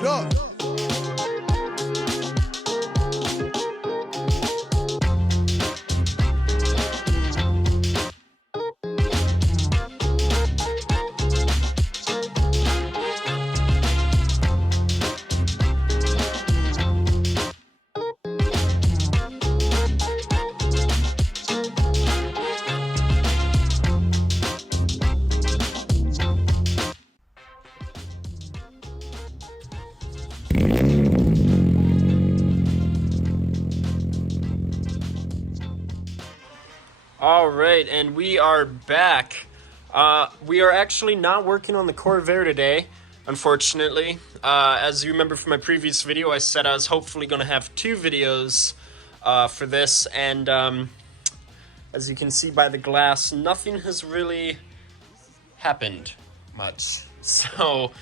it up. All right, and we are back. We are actually not working on the Corvair today, unfortunately. As you remember from my previous video, I said I was hopefully going to have 2 videos for this, and as you can see by the glass, nothing has really happened much. So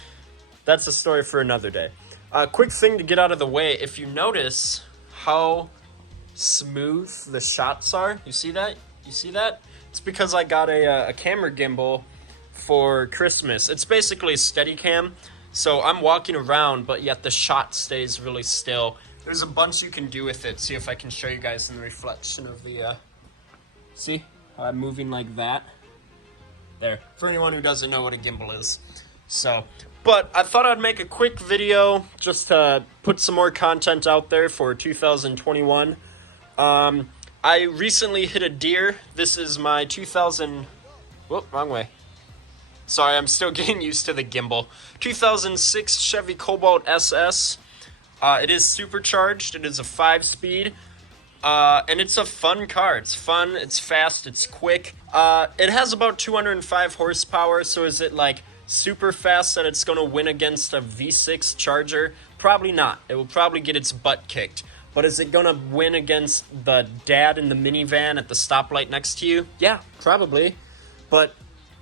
that's a story for another day. Quick thing to get out of the way, if you notice how smooth the shots are, you see that? You see that? It's because I got a camera gimbal for Christmas. It's basically a Steadicam, so I'm walking around, but yet the shot stays really still. There's a bunch you can do with it. See if I can show you guys in the reflection of the, see how I'm moving like that? There, for anyone who doesn't know what a gimbal is. So, but I thought I'd make a quick video just to put some more content out there for 2021. I recently hit a deer. This is my 2000... Whoop, wrong way. Sorry, I'm still getting used to the gimbal. 2006 Chevy Cobalt SS. It is supercharged. It is a 5-speed. And it's a fun car. It's fun, it's fast, it's quick. It has about 205 horsepower, so is it like super fast that it's going to win against a V6 Charger? Probably not. It will probably get its butt kicked. But is it going to win against the dad in the minivan at the stoplight next to you? Yeah, probably. But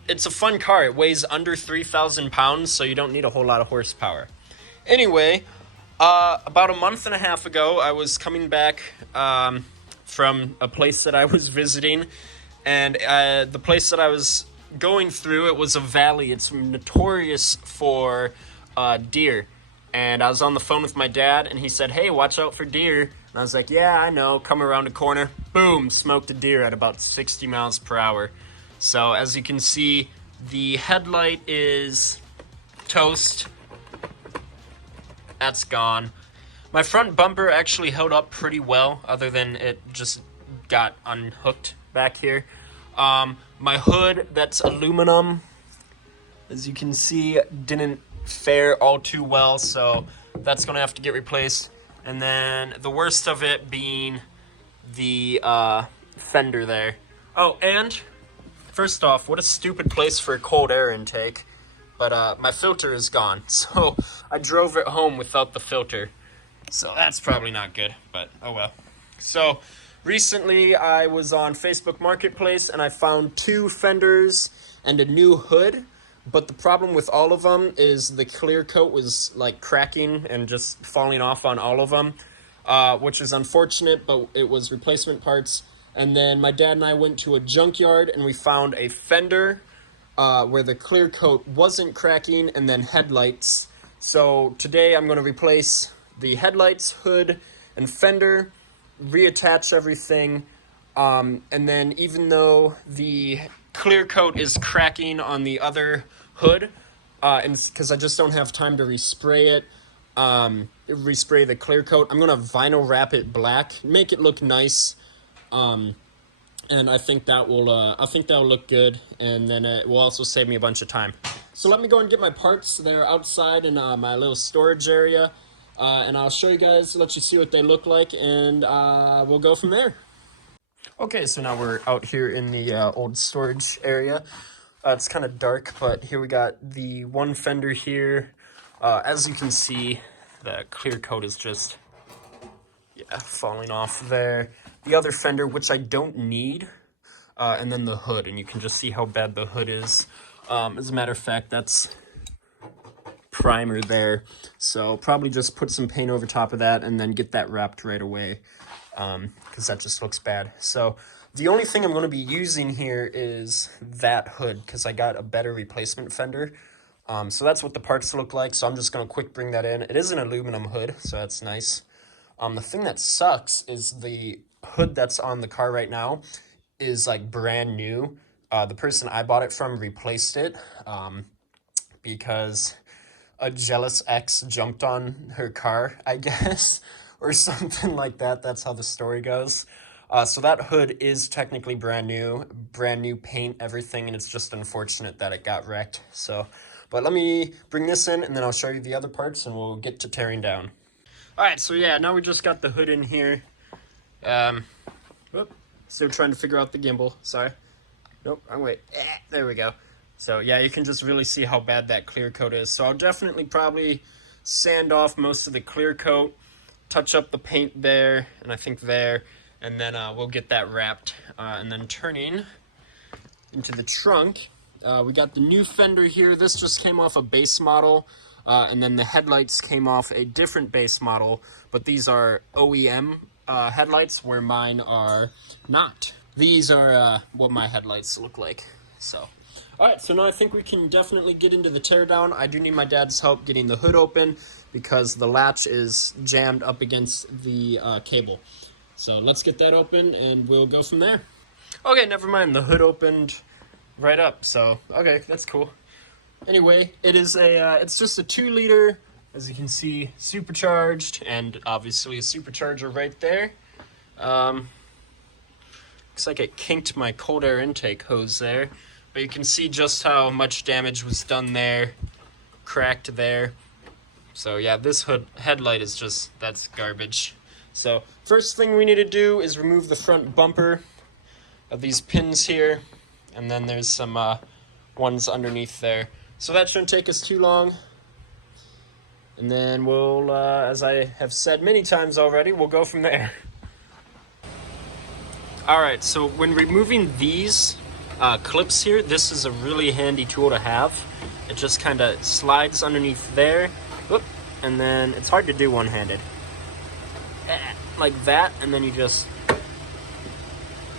it's a fun car. It weighs under 3,000 pounds, so you don't need a whole lot of horsepower. Anyway, about a month and a half ago, I was coming back from a place that I was visiting. And the place that I was going through, it was a valley. It's notorious for deer. And I was on the phone with my dad, and he said, "Hey, watch out for deer." And I was like, "Yeah, I know." Come around a corner, boom, smoked a deer at about 60 miles per hour. So as you can see, the headlight is toast. That's gone. My front bumper actually held up pretty well, other than it just got unhooked back here. My hood, that's aluminum, as you can see, didn't fare all too well, so that's gonna have to get replaced. And then the worst of it being the fender there. Oh, and first off, what a stupid place for a cold air intake. But my filter is gone, so I drove it home without the filter. So that's probably not good, but oh well. So recently I was on Facebook Marketplace and I found 2 fenders and a new hood. But the problem with all of them is the clear coat was like cracking and just falling off on all of them, which is unfortunate, but it was replacement parts. And then my dad and I went to a junkyard and we found a fender where the clear coat wasn't cracking, and then headlights. So today I'm going to replace the headlights, hood, and fender, reattach everything. And then even though the clear coat is cracking on the other hood, and because I just don't have time to respray it, respray the clear coat, I'm gonna vinyl wrap it black, make it look nice, and I think that will look good, and then it will also save me a bunch of time. So let me go and get my parts. They're outside in my little storage area, and I'll show you guys, let you see what they look like, and we'll go from there. Okay, so now we're out here in the old storage area. It's kind of dark, but here we got the one fender here. As you can see, the clear coat is just, falling off there. The other fender, which I don't need, and then the hood, and you can just see how bad the hood is. As a matter of fact, that's primer there. So probably just put some paint over top of that and then get that wrapped right away, because that just looks bad. So the only thing I'm going to be using here is that hood, because I got a better replacement fender. So that's what the parts look like. So I'm just going to quick bring that in. It is an aluminum hood, so that's nice. The thing that sucks is the hood that's on the car right now is like brand new. The person I bought it from replaced it because a jealous ex jumped on her car, I guess, or something like that. That's how the story goes. So that hood is technically brand new paint, everything, and it's just unfortunate that it got wrecked. So, but let me bring this in, and then I'll show you the other parts, and we'll get to tearing down. All right, so yeah, now we just got the hood in here. Still trying to figure out the gimbal. Sorry. Nope, wrong way. There we go. So yeah, you can just really see how bad that clear coat is. So I'll definitely probably sand off most of the clear coat, touch up the paint there, and I think there, and then we'll get that wrapped. And then turning into the trunk, we got the new fender here. This just came off a base model, and then the headlights came off a different base model, but these are OEM headlights where mine are not. These are what my headlights look like. So, all right, so now I think we can definitely get into the teardown. I do need my dad's help getting the hood open because the latch is jammed up against the cable. So let's get that open and we'll go from there. Okay, never mind, the hood opened right up, so okay, that's cool. Anyway, it is it's just a 2-liter, as you can see, supercharged, and obviously a supercharger right there. Looks like it kinked my cold air intake hose there, but you can see just how much damage was done there, cracked there. So yeah, this headlight is just, that's garbage. So first thing we need to do is remove the front bumper of these pins here, and then there's some ones underneath there. So that shouldn't take us too long. And then we'll, as I have said many times already, we'll go from there. Alright, so when removing these clips here, this is a really handy tool to have. It just kind of slides underneath there, whoop, and then it's hard to do one-handed. Like that, and then you just,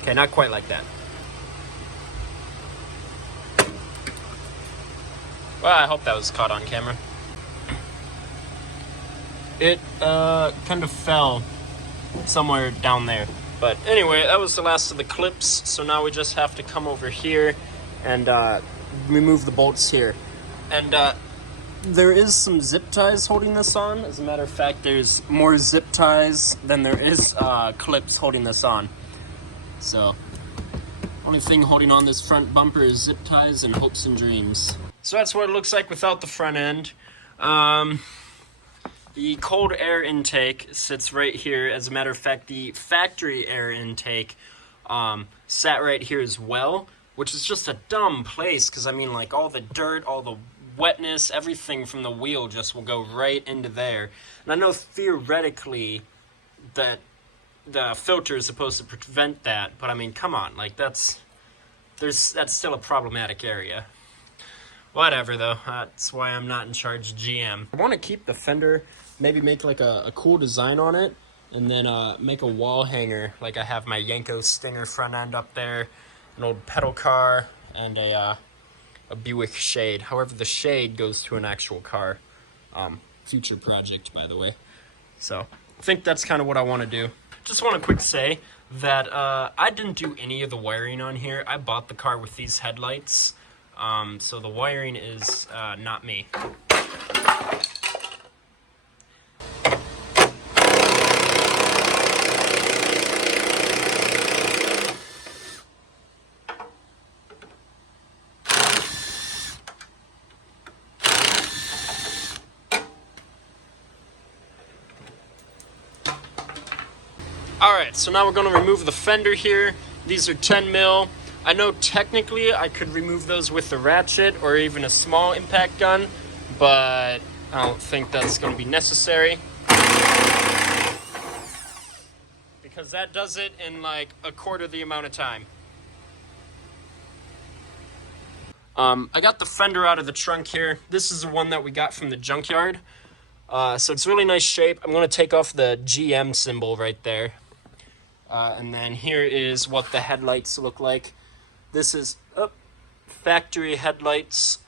okay, not quite like that. Well, I hope that was caught on camera. It kind of fell somewhere down there. But anyway, that was the last of the clips, so now we just have to come over here and remove the bolts here. And there is some zip ties holding this on. As a matter of fact, there's more zip ties than there is clips holding this on. So, only thing holding on this front bumper is zip ties and hopes and dreams. So that's what it looks like without the front end. The cold air intake sits right here. As a matter of fact, the factory air intake sat right here as well, which is just a dumb place because, I mean, like, all the dirt, all the wetness, everything from the wheel just will go right into there. And I know theoretically that the filter is supposed to prevent that, but I mean, come on, like, that's still a problematic area. Whatever, though. That's why I'm not in charge of GM. I want to keep the fender, maybe make like a cool design on it, and then make a wall hanger. Like I have my Yanko Stinger front end up there, an old pedal car, and a Buick shade. However, the shade goes to an actual car. Future project, by the way. So I think that's kind of what I want to do. Just want to quick say that I didn't do any of the wiring on here. I bought the car with these headlights. So the wiring is not me. Alright, so now we're going to remove the fender here. These are 10 mil. I know technically I could remove those with the ratchet or even a small impact gun, but I don't think that's going to be necessary. Because that does it in like a quarter the amount of time. I got the fender out of the trunk here. This is the one that we got from the junkyard. So it's really nice shape. I'm going to take off the GM symbol right there. And then here is what the headlights look like. This is factory headlights.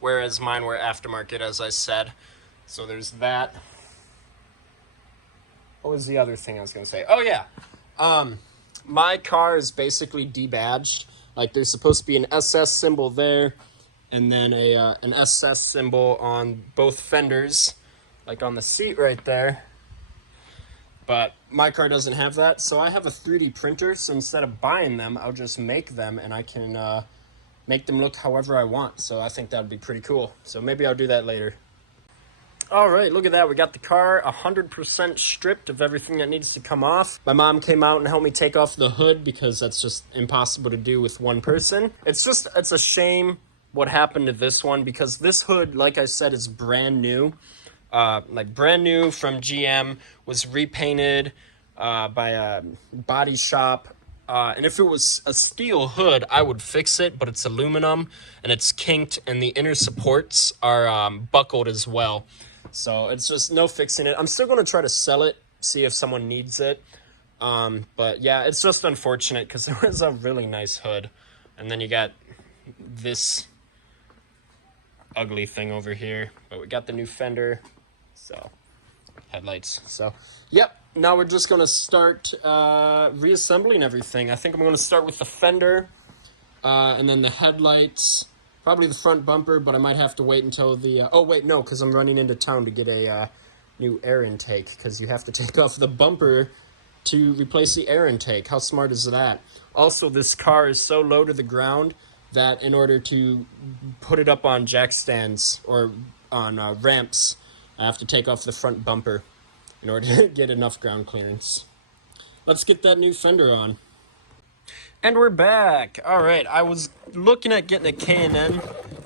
whereas mine were aftermarket, as I said. So there's that. What was the other thing I was going to say? Oh, yeah. My car is basically debadged. Like, there's supposed to be an SS symbol there, and then an SS symbol on both fenders, like on the seat right there. But my car doesn't have that, so I have a 3D printer, so instead of buying them, I'll just make them, and I can make them look however I want. So I think that would be pretty cool. So maybe I'll do that later. All right, look at that. We got the car 100% stripped of everything that needs to come off. My mom came out and helped me take off the hood because that's just impossible to do with one person. It's a shame what happened to this one because this hood, like I said, is brand new. Like brand new from GM, was repainted by a body shop. And if it was a steel hood, I would fix it, but it's aluminum and it's kinked and the inner supports are buckled as well. So it's just no fixing it. I'm still going to try to sell it, see if someone needs it. But yeah, it's just unfortunate because it was a really nice hood. And then you got this ugly thing over here. But we got the new fender, so headlights. So, yep. Now we're just going to start reassembling everything. I think I'm going to start with the fender and then the headlights. Probably the front bumper, but I might have to wait until the... oh, wait, no, because I'm running into town to get a new air intake, because you have to take off the bumper to replace the air intake. How smart is that? Also, this car is so low to the ground that in order to put it up on jack stands or on ramps, I have to take off the front bumper in order to get enough ground clearance. Let's get that new fender on. And we're back. All right, I was looking at getting a K&N,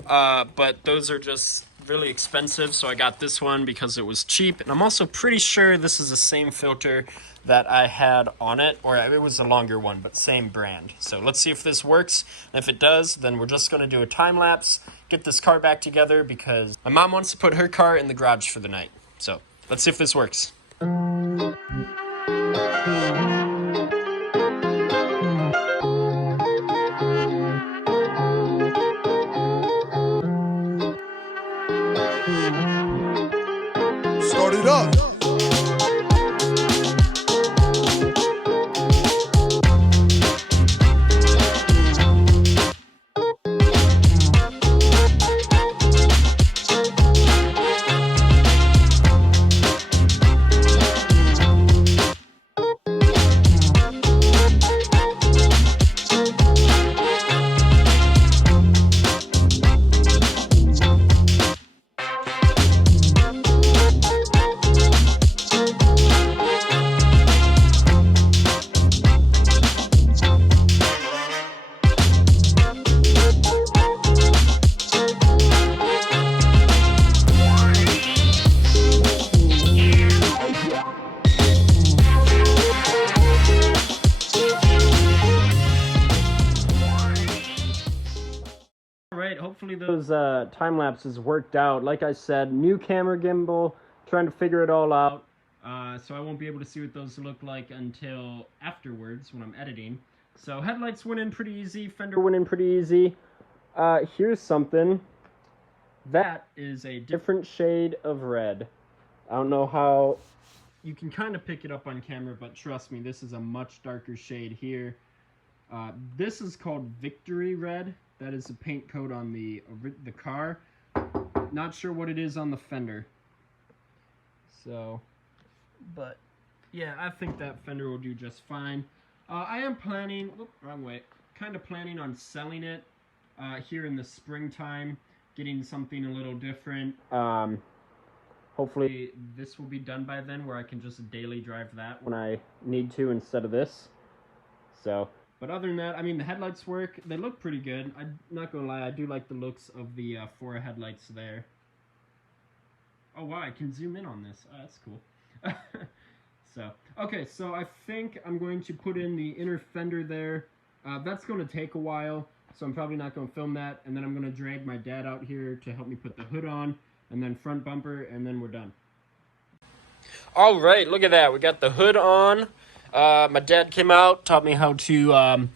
but those are just really expensive, so I got this one because it was cheap. And I'm also pretty sure this is the same filter that I had on it, or it was a longer one, but same brand. So let's see if this works. And if it does, then we're just going to do a time lapse, get this car back together because my mom wants to put her car in the garage for the night. So let's see if this works. Start it up. Hopefully those time lapses worked out. Like I said, new camera gimbal, trying to figure it all out. So I won't be able to see what those look like until afterwards when I'm editing. So headlights went in pretty easy, fender went in pretty easy. Here's something. That is a different shade of red. I don't know how you can kind of pick it up on camera, but trust me, this is a much darker shade here. This is called Victory Red. That is the paint coat on the car. Not sure what it is on the fender. So, but yeah, I think that fender will do just fine. I am planning, wrong way, kind of planning on selling it here in the springtime, getting something a little different. Hopefully this will be done by then where I can just daily drive that when I need to instead of this. So, but other than that, I mean, the headlights work. They look pretty good. I'm not going to lie, I do like the looks of the 4 headlights there. Oh, wow, I can zoom in on this. Oh, that's cool. So, okay, so I think I'm going to put in the inner fender there. That's going to take a while, so I'm probably not going to film that. And then I'm going to drag my dad out here to help me put the hood on, and then front bumper, and then we're done. All right, look at that. We got the hood on. My dad came out, taught me how to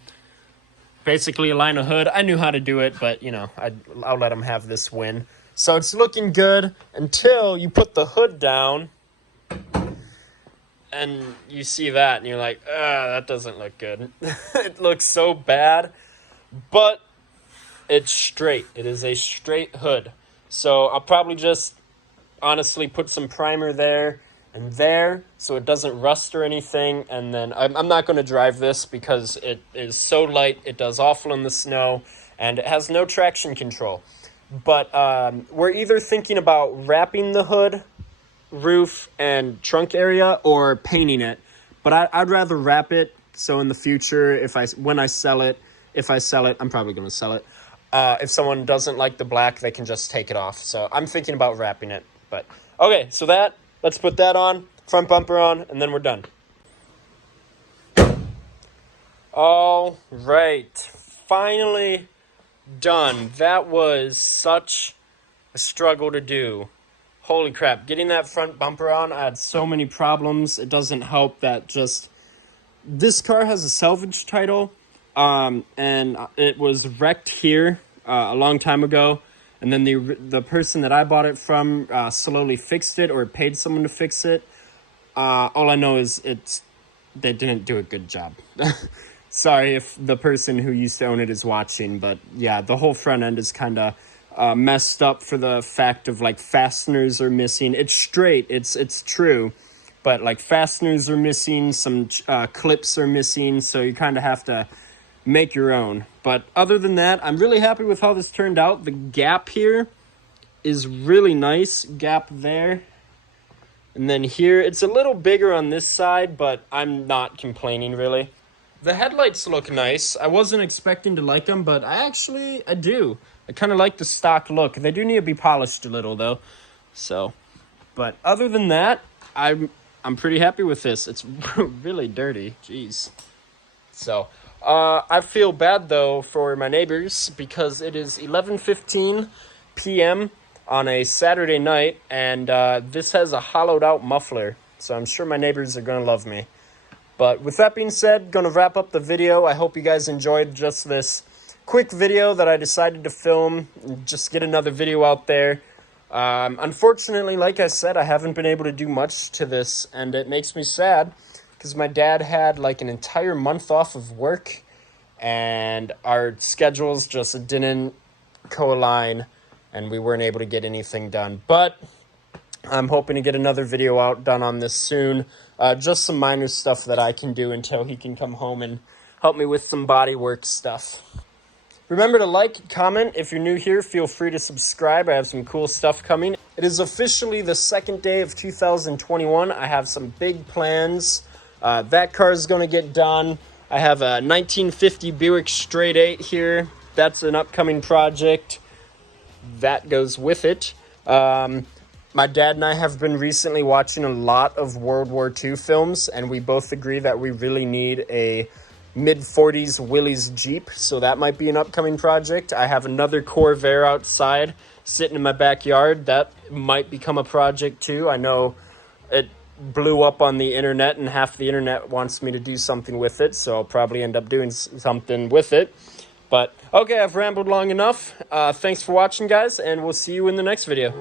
basically align a hood. I knew how to do it, but, you know, I'll let them have this win. So it's looking good until you put the hood down and you see that and you're like, that doesn't look good. It looks so bad, but it's straight. It is a straight hood. So I'll probably just honestly put some primer there and there so it doesn't rust or anything. And then I'm not going to drive this because it is so light. It does awful in the snow and it has no traction control. But we're either thinking about wrapping the hood, roof, and trunk area or painting it. But I'd rather wrap it, so in the future, when I sell it, I'm probably going to sell it. If someone doesn't like the black, they can just take it off. So I'm thinking about wrapping it. But okay, so let's put that on, front bumper on, and then we're done. All right, finally done. That was such a struggle to do. Holy crap, getting that front bumper on, I had so many problems. It doesn't help that this car has a salvage title, and it was wrecked here a long time ago, and then the person that I bought it from slowly fixed it or paid someone to fix it. All I know is they didn't do a good job. Sorry if the person who used to own it is watching, but yeah, the whole front end is kind of messed up for the fact of like fasteners are missing. It's straight, it's true, but like fasteners are missing, some clips are missing, so you kind of have to make your own. But other than that, I'm really happy with how this turned out. The gap here is really nice, gap there. And then here, it's a little bigger on this side, but I'm not complaining really. The headlights look nice. I wasn't expecting to like them, but I do. I kind of like the stock look. They do need to be polished a little though. So, but other than that, I'm pretty happy with this. It's really dirty. Jeez. So, I feel bad though for my neighbors because it is 11:15 p.m. on a Saturday night, and this has a hollowed out muffler. So I'm sure my neighbors are gonna love me. But with that being said, gonna wrap up the video. I hope you guys enjoyed just this quick video that I decided to film, just get another video out there. Unfortunately, like I said, I haven't been able to do much to this, and it makes me sad because my dad had like an entire month off of work, and our schedules just didn't co-align, and we weren't able to get anything done. But I'm hoping to get another video done on this soon. Just some minor stuff that I can do until he can come home and help me with some bodywork stuff. Remember to like, comment. If you're new here, feel free to subscribe. I have some cool stuff coming. It is officially the second day of 2021. I have some big plans. That car is going to get done. I have a 1950 Buick Straight 8 here. That's an upcoming project. That goes with it. My dad and I have been recently watching a lot of World War II films, and we both agree that we really need a mid-40s Willys Jeep, so that might be an upcoming project. I have another Corvair outside sitting in my backyard. That might become a project too. I know it blew up on the internet, and half the internet wants me to do something with it, so I'll probably end up doing something with it. But, okay, I've rambled long enough. Thanks for watching, guys, and we'll see you in the next video.